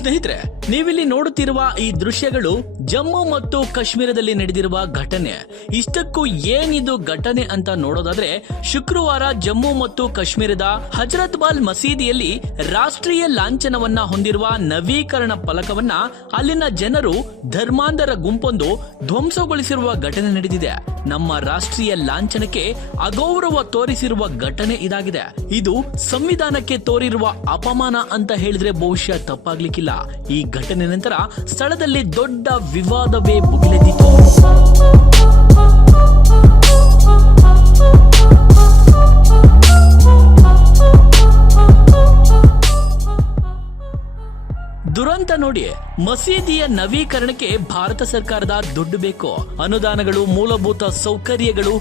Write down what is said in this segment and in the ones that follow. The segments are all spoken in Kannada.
ಸ್ನೇಹಿತರೆ, ನೀವಿಲ್ಲಿ ನೋಡುತ್ತಿರುವ ಈ ದೃಶ್ಯಗಳು ಜಮ್ಮು ಮತ್ತು ಕಾಶ್ಮೀರದಲ್ಲಿ ನಡೆದಿರುವ ಘಟನೆ. ಇಷ್ಟಕ್ಕೂ ಏನಿದು ಘಟನೆ ಅಂತ ನೋಡೋದಾದ್ರೆ, ಶುಕ್ರವಾರ ಜಮ್ಮು ಮತ್ತು ಕಾಶ್ಮೀರದ ಹಜರತ್ ಬಾಲ್ ಮಸೀದಿಯಲ್ಲಿ ರಾಷ್ಟ್ರೀಯ ಲಾಂಛನವನ್ನ ಹೊಂದಿರುವ ನವೀಕರಣ ಫಲಕವನ್ನ ಅಲ್ಲಿನ ಜನರು ಧರ್ಮಾಂಧರ ಗುಂಪೊಂದು ಧ್ವಂಸಗೊಳಿಸಿರುವ ಘಟನೆ ನಡೆದಿದೆ. ನಮ್ಮ ರಾಷ್ಟ್ರೀಯ ಲಾಂಛನಕ್ಕೆ ಅಗೌರವ ತೋರಿಸಿರುವ ಘಟನೆ ಇದಾಗಿದೆ. ಇದು ಸಂವಿಧಾನಕ್ಕೆ ತೋರಿರುವ ಅಪಮಾನ ಅಂತ ಹೇಳಿದ್ರೆ ಬಹುಶಃ ತಪ್ಪಾಗ್ಲಿಕ್ಕಿಲ್ಲ. ಈ ಘಟನೆ ನಂತರ ಸ್ಥಳದಲ್ಲಿ ದೊಡ್ಡ ವಿವಾದವೇ ಭುಗಿಲೆದ್ದಿತು. ದುರಂತ ನೋಡಿ, ಮಸೀದಿಯ ನವೀಕರಣಕ್ಕೆ ಭಾರತ ಸರ್ಕಾರದ ದುಡ್ಡು ಬೇಕು. ಅನುದಾನಗಳು, ಮೂಲಭೂತ ಸೌಕರ್ಯಗಳು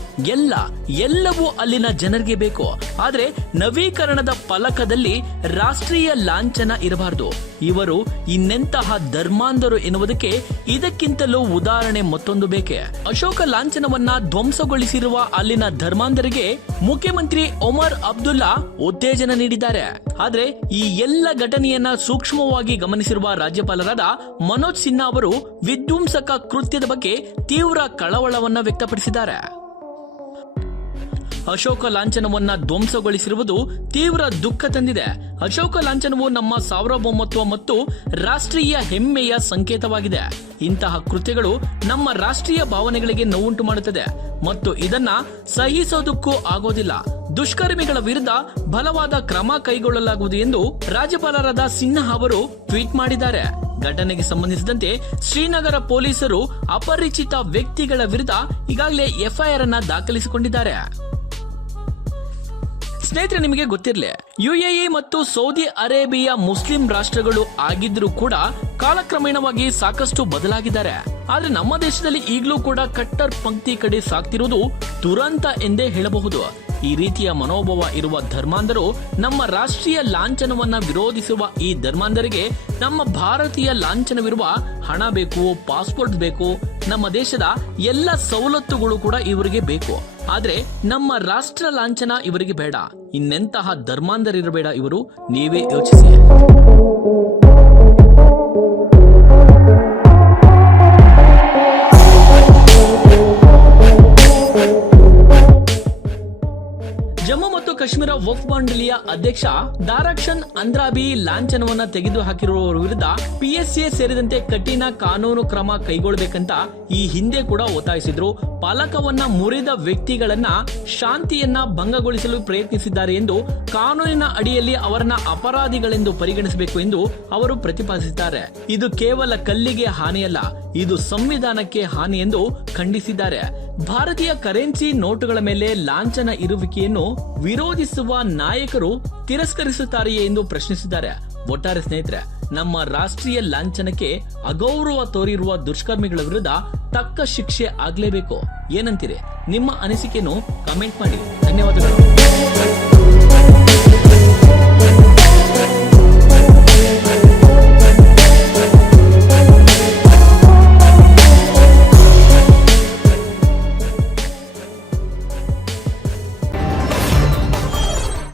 ಎಲ್ಲವೂ ಅಲ್ಲಿನ ಜನರಿಗೆ ಬೇಕು. ಆದ್ರೆ ನವೀಕರಣದ ಫಲಕದಲ್ಲಿ ರಾಷ್ಟ್ರೀಯ ಲಾಂಛನ ಇರಬಾರದು. ಇವರು ಇನ್ನೆಂತಹ ಧರ್ಮಾಂಧರು ಎನ್ನುವುದಕ್ಕೆ ಇದಕ್ಕಿಂತಲೂ ಉದಾಹರಣೆ ಮತ್ತೊಂದು ಬೇಕೆ. ಅಶೋಕ ಲಾಂಛನವನ್ನ ಧ್ವಂಸಗೊಳಿಸಿರುವ ಅಲ್ಲಿನ ಧರ್ಮಾಂಧರಿಗೆ ಮುಖ್ಯಮಂತ್ರಿ ಒಮರ್ ಅಬ್ದುಲ್ಲಾ ಉತ್ತೇಜನ ನೀಡಿದ್ದಾರೆ. ಆದ್ರೆ ಈ ಎಲ್ಲ ಘಟನೆಯನ್ನ ಸೂಕ್ಷ್ಮವಾಗಿ ಗಮನಿಸಿರುವ ರಾಜ್ಯಪಾಲರಾದ ಮನೋಜ್ ಸಿನ್ಹಾ ಅವರು ವಿಧ್ವಂಸಕ ಕೃತ್ಯದ ಬಗ್ಗೆ ತೀವ್ರ ಕಳವಳವನ್ನ ವ್ಯಕ್ತಪಡಿಸಿದ್ದಾರೆ. ಅಶೋಕ ಲಾಂಛನವನ್ನ ಧ್ವಂಸಗೊಳಿಸಿರುವುದು ತೀವ್ರ ದುಃಖ ತಂದಿದೆ. ಅಶೋಕ ಲಾಂಛನವು ನಮ್ಮ ಸಾರ್ವಭೌಮತ್ವ ಮತ್ತು ರಾಷ್ಟ್ರೀಯ ಹೆಮ್ಮೆಯ ಸಂಕೇತವಾಗಿದೆ. ಇಂತಹ ಕೃತ್ಯಗಳು ನಮ್ಮ ರಾಷ್ಟ್ರೀಯ ಭಾವನೆಗಳಿಗೆ ನೋವುಂಟು ಮಾಡುತ್ತದೆ ಮತ್ತು ಇದನ್ನ ಸಹಿಸೋದಕ್ಕೂ ಆಗೋದಿಲ್ಲ. ದುಷ್ಕರ್ಮಿಗಳ ವಿರುದ್ಧ ಬಲವಾದ ಕ್ರಮ ಕೈಗೊಳ್ಳಲಾಗುವುದು ಎಂದು ರಾಜ್ಯಪಾಲರಾದ ಸಿನ್ಹಾ ಅವರು ಟ್ವೀಟ್ ಮಾಡಿದ್ದಾರೆ. ಘಟನೆಗೆ ಸಂಬಂಧಿಸಿದಂತೆ ಶ್ರೀನಗರ ಪೊಲೀಸರು ಅಪರಿಚಿತ ವ್ಯಕ್ತಿಗಳ ವಿರುದ್ಧ ಈಗಾಗಲೇ ಎಫ್ಐಆರ್ ಅನ್ನ ದಾಖಲಿಸಿಕೊಂಡಿದ್ದಾರೆ. ಸ್ನೇಹಿತರೆ, ನಿಮಗೆ ಗೊತ್ತಿರಲಿ, ಯುಎಇ ಮತ್ತು ಸೌದಿ ಅರೇಬಿಯಾ ಮುಸ್ಲಿಂ ರಾಷ್ಟ್ರಗಳು ಆಗಿದ್ರೂ ಕೂಡ ಕಾಲಕ್ರಮೇಣವಾಗಿ ಸಾಕಷ್ಟು ಬದಲಾಗಿದ್ದಾರೆ. ಆದ್ರೆ ನಮ್ಮ ದೇಶದಲ್ಲಿ ಈಗಲೂ ಕೂಡ ಕಟ್ಟರ್ ಪಂಕ್ತಿ ಕಡೆ ಸಾಕ್ತಿರುವುದು ದುರಂತ ಎಂದೇ ಹೇಳಬಹುದು. ಈ ರೀತಿಯ ಮನೋಭಾವ ಇರುವ ಧರ್ಮಾಂಧರು ನಮ್ಮ ರಾಷ್ಟ್ರೀಯ ಲಾಂಛನವನ್ನ ವಿರೋಧಿಸುವ ಈ ಧರ್ಮಾಂಧರಿಗೆ ನಮ್ಮ ಭಾರತೀಯ ಲಾಂಛನವಿರುವ ಹಣ ಬೇಕು, ಪಾಸ್ಪೋರ್ಟ್ ಬೇಕು, ನಮ್ಮ ದೇಶದ ಎಲ್ಲ ಸವಲತ್ತುಗಳು ಕೂಡ ಇವರಿಗೆ ಬೇಕು. ಆದ್ರೆ ನಮ್ಮ ರಾಷ್ಟ್ರ ಲಾಂಛನ ಇವರಿಗೆ ಬೇಡ. ಇನ್ನೆಂತಹ ಧರ್ಮಾಂಧರಿರಬೇಡ ಇವರು, ನೀವೇ ಯೋಚಿಸಿ. ಜಮ್ಮು ಮತ್ತು ಕಾಶ್ಮೀರ ವಕ್ಫ್ ಮಂಡಳಿಯ ಅಧ್ಯಕ್ಷ ದಾರಾಕ್ಷನ್ ಅಂದ್ರಾಬಿ ಲಾಂಛನವನ್ನ ತೆಗೆದು ಹಾಕಿರುವವರ ವಿರುದ್ಧ PSA ಸೇರಿದಂತೆ ಕಠಿಣ ಕಾನೂನು ಕ್ರಮ ಕೈಗೊಳ್ಳಬೇಕಂತ ಈ ಹಿಂದೆ ಕೂಡ ಒತ್ತಾಯಿಸಿದ್ರು. ಫಲಕವನ್ನ ಮುರಿದ ವ್ಯಕ್ತಿಗಳನ್ನ ಶಾಂತಿಯನ್ನ ಭಂಗಗೊಳಿಸಲು ಪ್ರಯತ್ನಿಸಿದ್ದಾರೆ ಎಂದು ಕಾನೂನಿನ ಅಡಿಯಲ್ಲಿ ಅವರನ್ನ ಅಪರಾಧಿಗಳೆಂದು ಪರಿಗಣಿಸಬೇಕು ಎಂದು ಅವರು ಪ್ರತಿಪಾದಿಸಿದ್ದಾರೆ. ಇದು ಕೇವಲ ಕಲ್ಲಿಗೆ ಹಾನಿಯಲ್ಲ, ಇದು ಸಂವಿಧಾನಕ್ಕೆ ಹಾನಿ ಎಂದು ಖಂಡಿಸಿದ್ದಾರೆ. ಭಾರತೀಯ ಕರೆನ್ಸಿ ನೋಟುಗಳ ಮೇಲೆ ಲಾಂಛನ ಇರುವಿಕೆಯನ್ನು ವಿರೋಧಿಸುವ ನಾಯಕರು ತಿರಸ್ಕರಿಸುತ್ತಾರೆಯೇ ಎಂದು ಪ್ರಶ್ನಿಸಿದ್ದಾರೆ. ಒಟ್ಟಾರೆ ಸ್ನೇಹಿತರೆ, ನಮ್ಮ ರಾಷ್ಟ್ರೀಯ ಲಾಂಛನಕ್ಕೆ ಅಗೌರವ ತೋರಿರುವ ದುಷ್ಕರ್ಮಿಗಳ ವಿರುದ್ಧ ತಕ್ಕ ಶಿಕ್ಷೆ ಆಗ್ಲೇಬೇಕು. ಏನಂತೀರಿ? ನಿಮ್ಮ ಅನಿಸಿಕೆಯನ್ನು ಕಮೆಂಟ್ ಮಾಡಿ. ಧನ್ಯವಾದಗಳು.